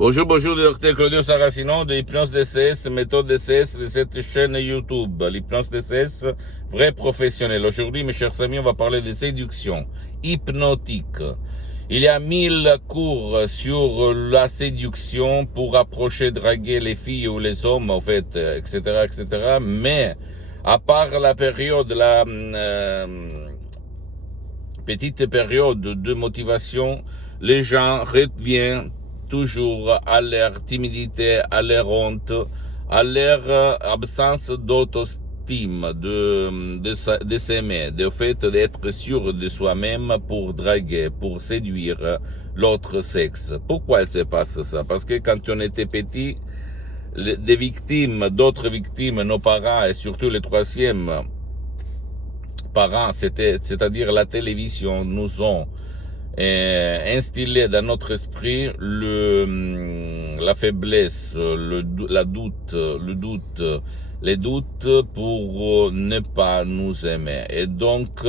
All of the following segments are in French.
Bonjour, bonjour, le docteur Claudio Saracino de l'hypnose DCS, méthode DCS de cette chaîne YouTube. L'hypnose DCS, vrai professionnel. Aujourd'hui, mes chers amis, on va parler de séduction hypnotique. Il y a 1000 cours sur la séduction pour approcher, draguer les filles ou les hommes, en fait, etc., etc. Mais, à part la période, petite période de motivation, les gens reviennent toujours à leur timidité, à leur honte, à leur absence d'auto-estime, de s'aimer, de fait d'être sûr de soi-même pour draguer, pour séduire l'autre sexe. Pourquoi il se passe ça? Parce que quand on était petit, des victimes, d'autres victimes, nos parents et surtout les troisièmes parents, c'est-à-dire la télévision, nous ont instillé dans notre esprit la faiblesse, les doutes pour ne pas nous aimer. Et donc,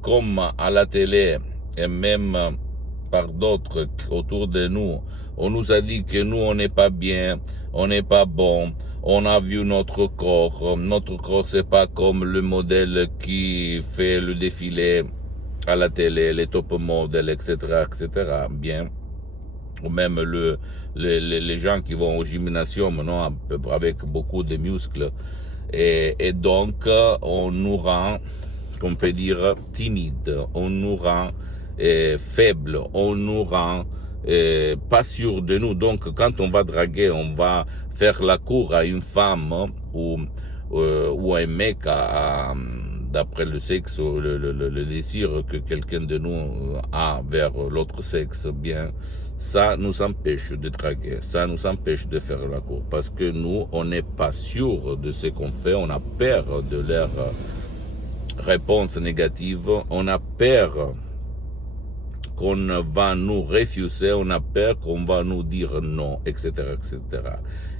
comme à la télé et même par d'autres autour de nous, on nous a dit que nous on n'est pas bien, on n'est pas bon. On a vu notre corps c'est pas comme le modèle qui fait le défilé à la télé, les top modèles, etc., etc., bien, ou même les gens qui vont au gymnasium, non, avec beaucoup de muscles, et donc, on nous rend, on peut dire, timide, on nous rend faible, on nous rend pas sûr de nous. Donc, quand on va draguer, on va faire la cour à une femme ou un mec d'après le sexe, le désir que quelqu'un de nous a vers l'autre sexe, bien, ça nous empêche de draguer, ça nous empêche de faire la cour, parce que nous, on n'est pas sûr de ce qu'on fait, on a peur de leur réponse négative, on a peur qu'on va nous refuser, on a peur qu'on va nous dire non, etc., etc.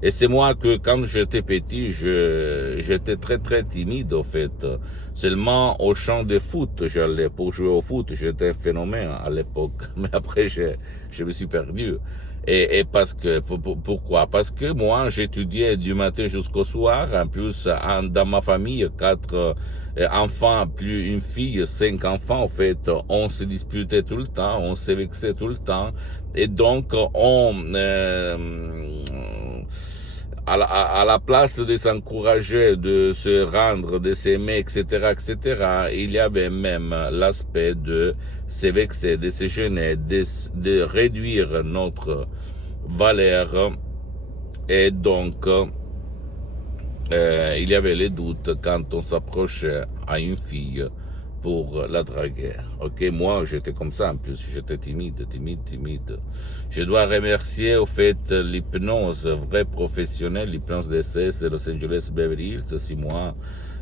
Et c'est moi que quand j'étais petit, j'étais très très timide au fait. Seulement au champ de foot, j'allais pour jouer au foot, j'étais un phénomène à l'époque. Mais après, je me suis perdu. Et parce que, pourquoi? Parce que moi, j'étudiais du matin jusqu'au soir. En plus, dans ma famille, 4 enfants, plus une fille, 5 enfants, en fait, on se disputait tout le temps, on se vexait tout le temps. Et donc, à la place de s'encourager, de se rendre, de s'aimer, etc., etc., il y avait même l'aspect de se vexer, de se gêner, de réduire notre valeur. Et donc, il y avait les doutes quand on s'approchait à une fille pour la draguer. Ok, moi j'étais comme ça en plus, j'étais timide. Je dois remercier au fait l'hypnose vraie professionnelle, l'hypnose DCS de Los Angeles Beverly Hills. 6 mois,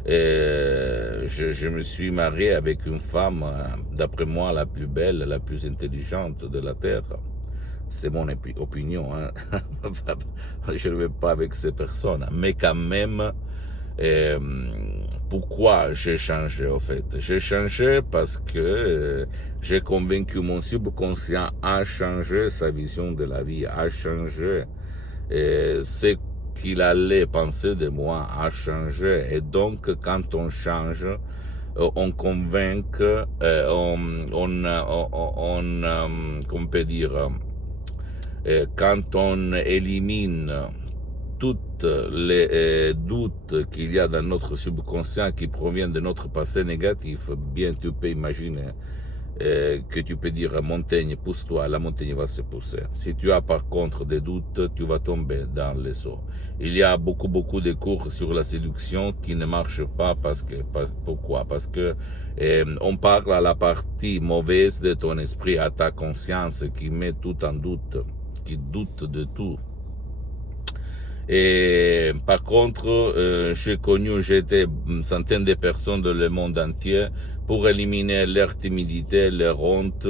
je me suis marié avec une femme, d'après moi, la plus belle, la plus intelligente de la Terre. C'est mon opinion, hein. Je ne vais pas avec ces personnes, mais quand même, pourquoi j'ai changé au fait? J'ai changé parce que j'ai convaincu mon subconscient à changer sa vision de la vie, à changer ce qu'il allait penser de moi, à changer. Et donc, quand on change, on convainc, qu'on peut dire, quand on élimine toutes les doutes qu'il y a dans notre subconscient qui proviennent de notre passé négatif, bien tu peux imaginer que tu peux dire à montagne, pousse-toi, la montagne va se pousser. Si tu as par contre des doutes, tu vas tomber dans les eaux. Il y a beaucoup de cours sur la séduction qui ne marchent pas pourquoi? Parce que on parle à la partie mauvaise de ton esprit, à ta conscience qui met tout en doute, qui doute de tout. Et par contre, j'étais centaines de personnes dans le monde entier pour éliminer leur timidité, leur honte,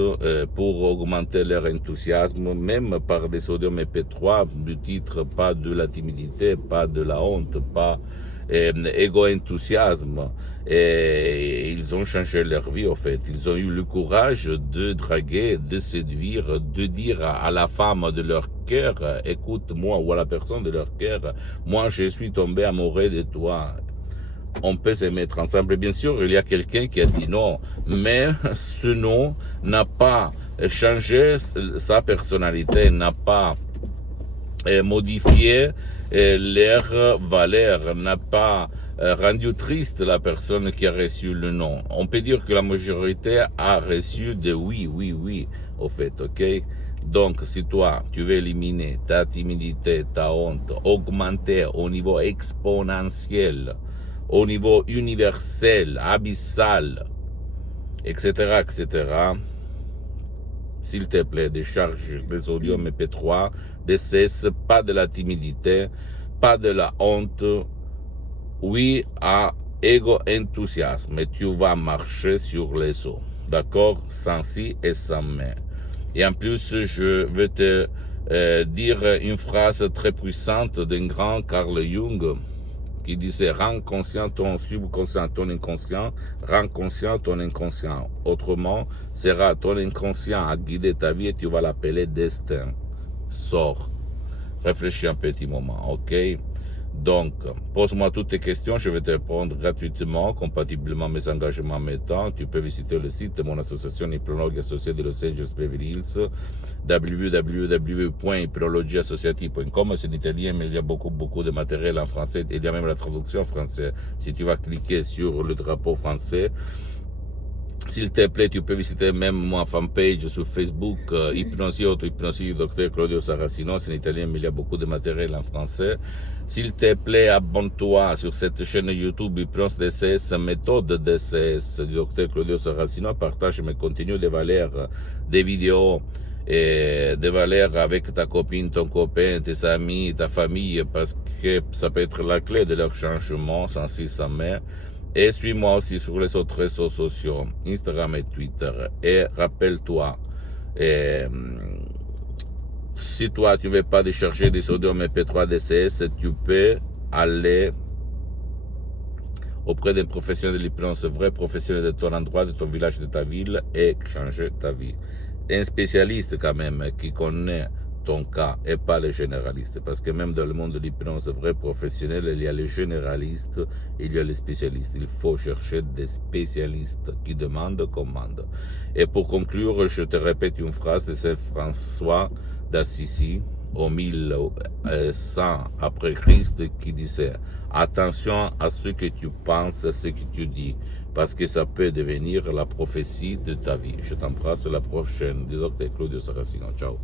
pour augmenter leur enthousiasme, même par des sodium MP3 du titre pas de la timidité, pas de la honte, pas égo-enthousiasme, et ils ont changé leur vie, en fait. Ils ont eu le courage de draguer, de séduire, de dire à la femme de leur cœur, écoute-moi, ou à la personne de leur cœur, moi je suis tombé amoureux de toi. On peut se mettre ensemble. Bien sûr, il y a quelqu'un qui a dit non, mais ce non n'a pas changé sa personnalité, n'a pas modifié leur valeur, n'a pas rendu triste la personne qui a reçu le non. On peut dire que la majorité a reçu de oui, oui, oui, au fait, ok? Donc, si toi, tu veux éliminer ta timidité, ta honte, augmenter au niveau exponentiel, au niveau universel, abyssal, etc., etc., s'il te plaît, décharge des audios MP3, ne cesse pas de la timidité, pas de la honte, oui à égo-enthousiasme, et tu vas marcher sur les eaux, d'accord, sans si et sans mais. Et en plus, je veux te dire une phrase très puissante d'un grand Carl Jung, qui disait « Rends conscient ton subconscient, ton inconscient, rends conscient ton inconscient. Autrement, sera ton inconscient à guider ta vie et tu vas l'appeler destin. Sors. » Réfléchis un petit moment, ok? Donc, pose-moi toutes tes questions, je vais te répondre gratuitement, compatiblement à mes engagements m'étant. Tu peux visiter le site de mon association Hypnologue Associée de Los Angeles Beverly Hills, www.hypnologieassociative.com. C'est en italien, mais il y a beaucoup de matériel en français. Il y a même la traduction en français. Si tu vas cliquer sur le drapeau français, s'il te plaît, tu peux visiter même mon fanpage sur Facebook, Hypnosie du Dr Claudio Saracino, c'est en italien, mais il y a beaucoup de matériel en français. S'il te plaît, abonne-toi sur cette chaîne YouTube Hypnose DCS, méthode DCS du Dr Claudio Saracino, partage mes contenus de valeurs, des vidéos, et des valeurs avec ta copine, ton copain, tes amis, ta famille, parce que ça peut être la clé de leur changement, sans si, sans mais. Et suis-moi aussi sur les autres réseaux sociaux, Instagram et Twitter. Et rappelle-toi, si toi tu ne veux pas décharger des audios MP3 DCS, tu peux aller auprès d'un professionnel de l'hypnose, vrai professionnel de ton endroit, de ton village, de ta ville, et changer ta vie. Un spécialiste quand même qui connaît ton cas et pas les généralistes, parce que même dans le monde de l'hypnose vrai professionnel, il y a les généralistes, il y a les spécialistes. Il faut chercher des spécialistes qui demandent, commandent. Et pour conclure, je te répète une phrase de Saint François d'Assisi au 1100 après Christ qui disait « Attention à ce que tu penses, à ce que tu dis, parce que ça peut devenir la prophétie de ta vie. » Je t'embrasse, la prochaine du Dr Claudio Saracino. Ciao.